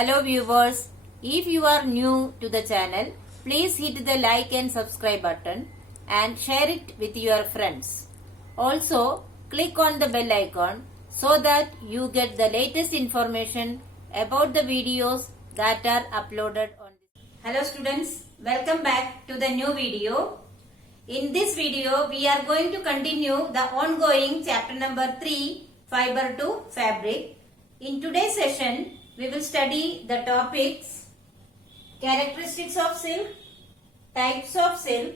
Hello viewers, if you are new to the channel, please hit the like and subscribe button and share it with your friends. Also, click on the bell icon so that you get the latest information about the videos that are uploaded on this. Hello students, welcome back to the new video. In this video, we are going to continue the ongoing chapter number 3, Fiber to Fabric. In today's session, we will study the topics characteristics of silk, types of silk,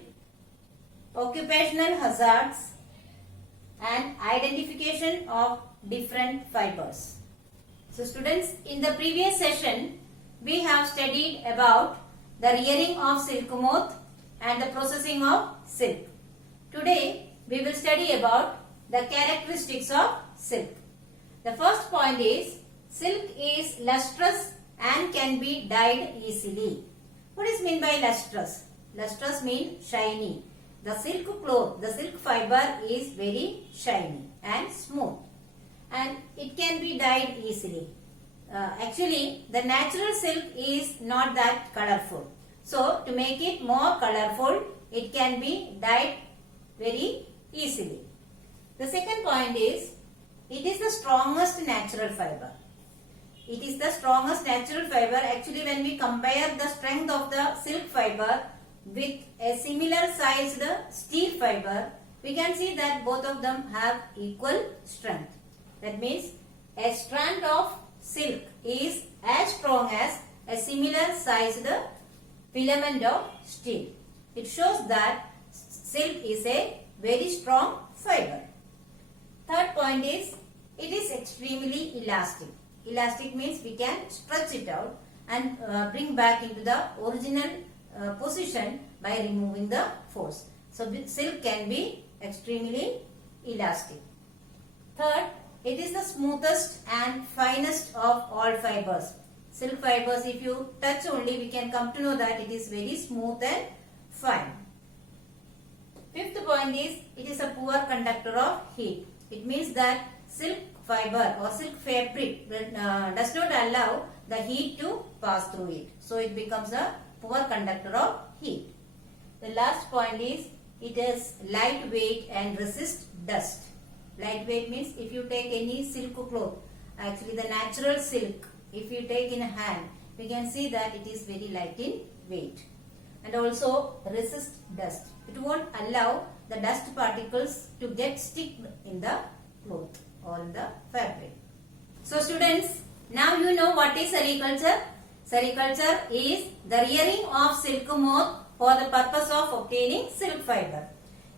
occupational hazards and identification of different fibers. So students, in the previous session we have studied about the rearing of silk moth and the processing of silk. Today we will study about the characteristics of silk. The first point is silk is lustrous and can be dyed easily. What is meant by lustrous? Lustrous means shiny. The silk cloth, the silk fiber is very shiny and smooth and it can be dyed easily. Actually, the natural silk is not that colorful. So, to make it more colorful, it can be dyed very easily. The second point is, it is the strongest natural fiber. It is the strongest natural fiber. Actually, when we compare the strength of the silk fiber with a similar sized steel fiber, we can see that both of them have equal strength. That means a strand of silk is as strong as a similar sized filament of steel. It shows that silk is a very strong fiber. Third point is, it is extremely elastic. Elastic means we can stretch it out and bring back into the original position by removing the force. So silk can be extremely elastic. Third, it is the smoothest and finest of all fibers. Silk fibers, if you touch only, we can come to know that it is very smooth and fine. Fifth point is, it is a poor conductor of heat. It means that silk fiber or silk fabric does not allow the heat to pass through it. So it becomes a poor conductor of heat. The last point is, it is lightweight and resists dust. Lightweight means if you take any silk cloth, actually the natural silk, if you take in a hand, we can see that it is very light in weight. And also resist dust. It won't allow the dust particles to get stick in the cloth or in the fabric. So students, now you know what is sericulture. Sericulture is the rearing of silk moth for the purpose of obtaining silk fiber.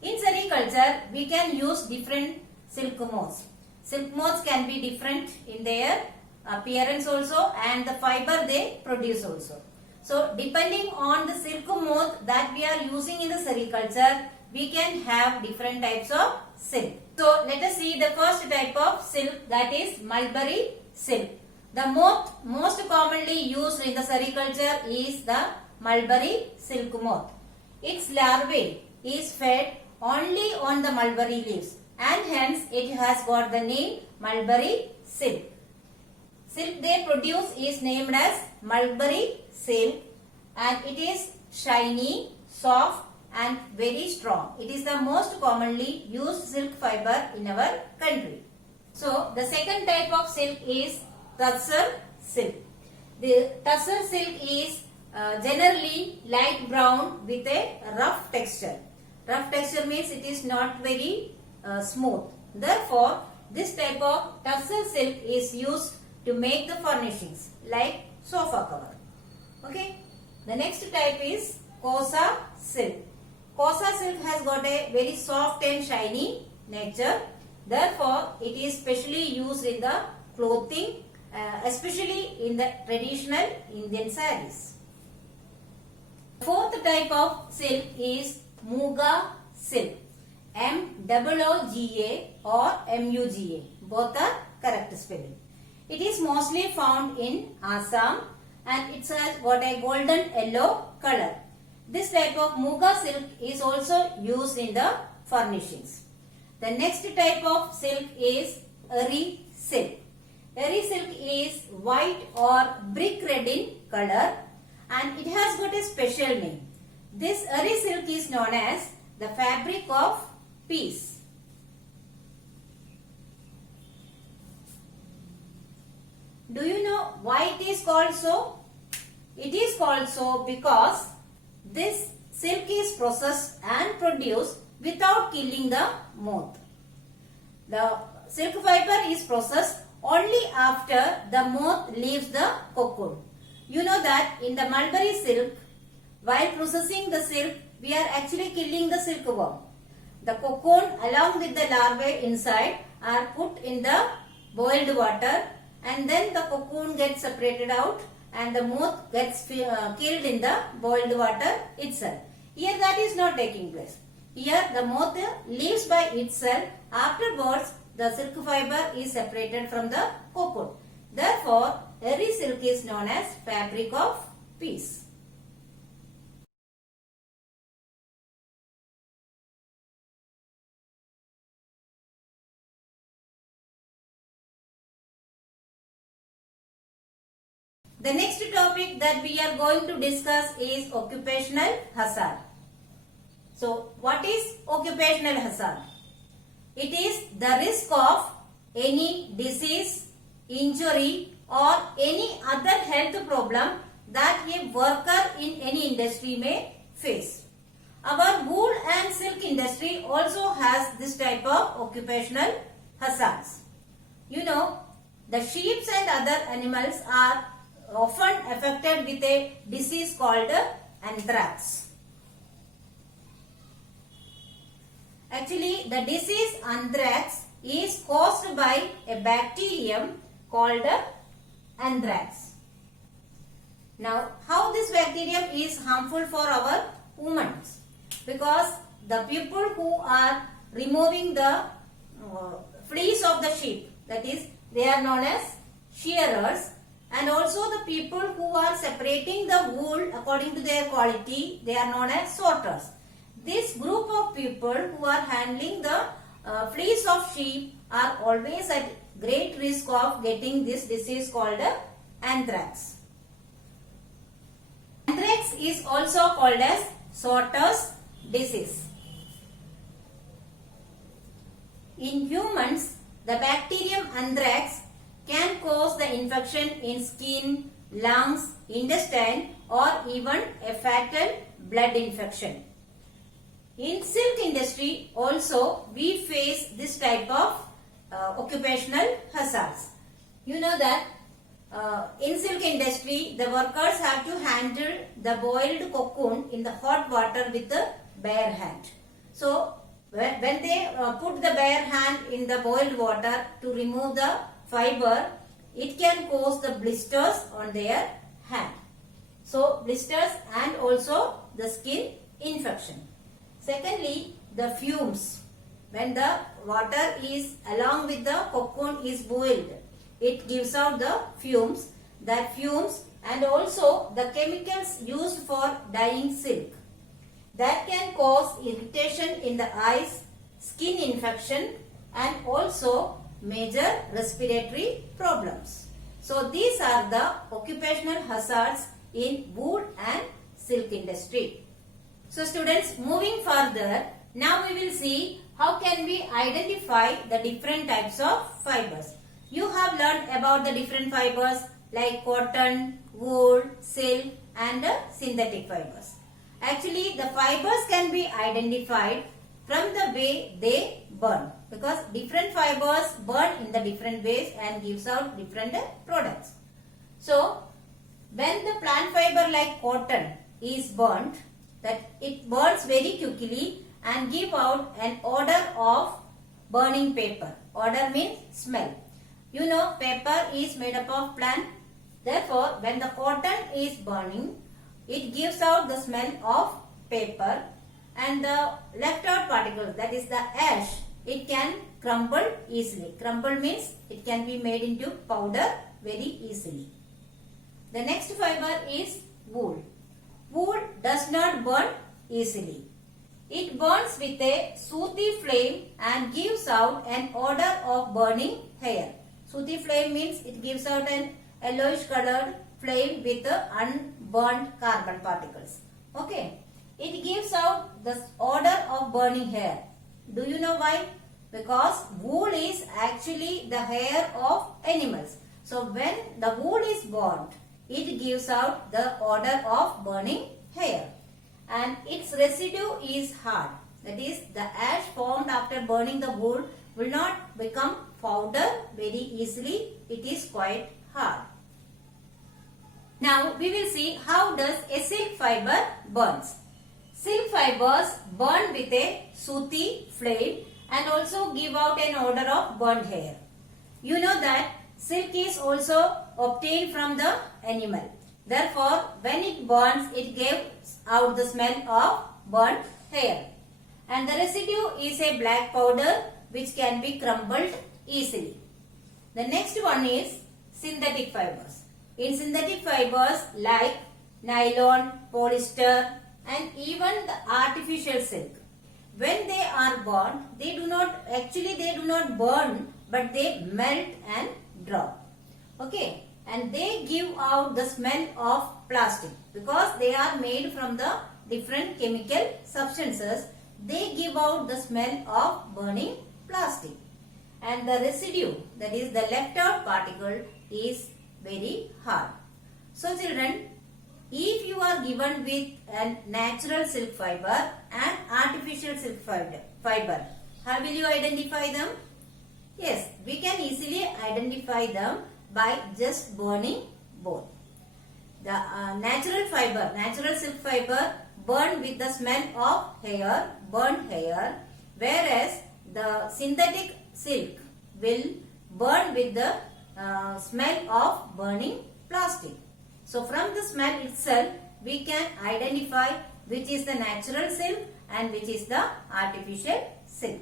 In sericulture, we can use different silk moths. Silk moths can be different in their appearance also and the fiber they produce also. So depending on the silk moth that we are using in the sericulture, we can have different types of silk. So let us see the first type of silk, that is mulberry silk. The moth most commonly used in the sericulture is the mulberry silk moth. Its larvae is fed only on the mulberry leaves and hence it has got the name mulberry silk. Silk they produce is named as mulberry silk and it is shiny, soft and very strong. It is the most commonly used silk fiber in our country. So the second type of silk is tussar silk. The tussar silk is generally light brown with a rough texture. Rough texture means it is not very smooth. Therefore, this type of tussar silk is used to make the furnishings like sofa cover. Okay. The next type is kosa silk. Kosa silk has got a very soft and shiny nature. Therefore, it is specially used in the clothing, especially in the traditional Indian sarees. Fourth type of silk is Muga silk. M-O-O-G-A or M-U-G-A. Both are correct spelling. It is mostly found in Assam and it has got a golden yellow color. This type of Muga silk is also used in the furnishings. The next type of silk is Eri silk. Eri silk is white or brick red in color and it has got a special name. This eri silk is known as the fabric of peace. Do you know why it is called so? It is called so because this silk is processed and produced without killing the moth. The silk fiber is processed only after the moth leaves the cocoon. You know that in the mulberry silk, while processing the silk, we are actually killing the silkworm. The cocoon along with the larvae inside are put in the boiled water and then the cocoon gets separated out and the moth gets killed in the boiled water itself. Here that is not taking place. Here the moth leaves by itself. Afterwards, the silk fiber is separated from the cocoon. Therefore, eri silk is known as fabric of peace. The next topic that we are going to discuss is occupational hazard. So, what is occupational hazard? It is the risk of any disease, injury or any other health problem that a worker in any industry may face. Our wool and silk industry also has this type of occupational hazards. You know, the sheep and other animals are often affected with a disease called anthrax. Actually, the disease anthrax is caused by a bacterium called anthrax. Now, how this bacterium is harmful for our humans? Because the people who are removing the fleece of the sheep, that is, they are known as shearers, and also the people who are separating the wool according to their quality, they are known as sorters. This group of people who are handling the fleece of sheep are always at great risk of getting this disease called anthrax. Anthrax is also called as sorter's disease. In humans, the bacterium anthrax can cause the infection in skin, lungs, intestine or even a fatal blood infection. In silk industry also we face this type of occupational hazards. You know that in silk industry the workers have to handle the boiled cocoon in the hot water with the bare hand. So when they put the bare hand in the boiled water to remove the fiber, it can cause the blisters on their hand. So blisters and also the skin infection. Secondly, the fumes. When the water is along with the cocoon is boiled, it gives out the fumes. That fumes and also the chemicals used for dyeing silk. That can cause irritation in the eyes, skin infection and also major respiratory problems. So these are the occupational hazards in wool and silk industry. So students, moving further, now we will see how can we identify the different types of fibers. You have learned about the different fibers like cotton, wool, silk and synthetic fibers. Actually, the fibers can be identified from the way they burn, because different fibers burn in the different ways and gives out different products. So, when the plant fiber like cotton is burnt, that it burns very quickly and give out an odor of burning paper. Odor means smell. You know, paper is made up of plant. Therefore, when the cotton is burning, it gives out the smell of paper, and the left out particles, that is the ash, it can crumble easily. Crumble means it can be made into powder very easily. The next fiber is wool. Wool does not burn easily. It burns with a sooty flame and gives out an odor of burning hair. Sooty flame means it gives out an yellowish colored flame with unburned carbon particles. Okay. It gives out the odor of burning hair. Do you know why? Because wool is actually the hair of animals. So when the wool is burnt, it gives out the odor of burning hair. And its residue is hard. That is, the ash formed after burning the wool will not become powder very easily. It is quite hard. Now we will see how does a silk fiber burns. Silk fibers burn with a sooty flame and also give out an odor of burnt hair. You know that silk is also obtained from the animal. Therefore, when it burns, it gives out the smell of burnt hair. And the residue is a black powder which can be crumbled easily. The next one is synthetic fibers. In synthetic fibers like nylon, polyester and even the artificial silk, when they are burned, they do not burn, but they melt and drop. Okay, and they give out the smell of plastic because they are made from the different chemical substances. They give out the smell of burning plastic, and the residue, that is the left out particle, is very hard. So children, if you are given with a natural silk fiber and artificial silk fiber, how will you identify them? Yes, we can easily identify them by just burning both. The natural silk fiber burn with the smell of hair, burnt hair, whereas the synthetic silk will burn with the smell of burning plastic. So from the smell itself, we can identify which is the natural silk and which is the artificial silk.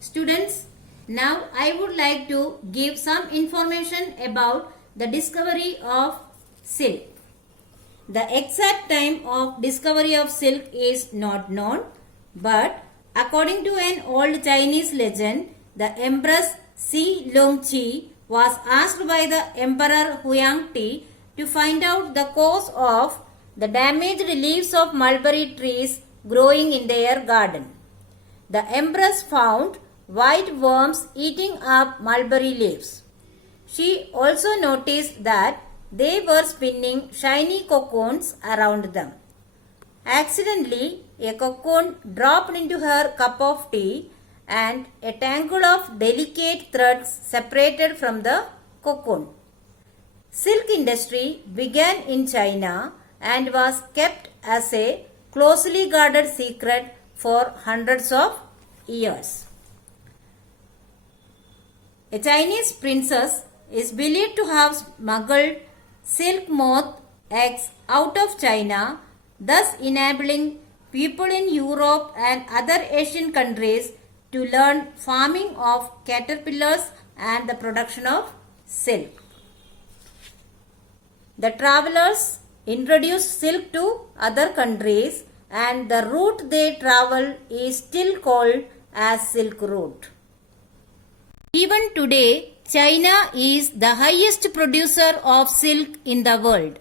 Students, now I would like to give some information about the discovery of silk. The exact time of discovery of silk is not known, but according to an old Chinese legend, the Empress Si Longqi was asked by the Emperor Huangdi to find out the cause of the damaged leaves of mulberry trees growing in their garden. The Empress found white worms eating up mulberry leaves. She also noticed that they were spinning shiny cocoons around them. Accidentally, a cocoon dropped into her cup of tea and a tangle of delicate threads separated from the cocoon. Silk industry began in China and was kept as a closely guarded secret for hundreds of years. A Chinese princess is believed to have smuggled silk moth eggs out of China, thus enabling people in Europe and other Asian countries to learn farming of caterpillars and the production of silk. The travelers introduced silk to other countries, and the route they travel is still called as Silk Route. Even today, China is the highest producer of silk in the world.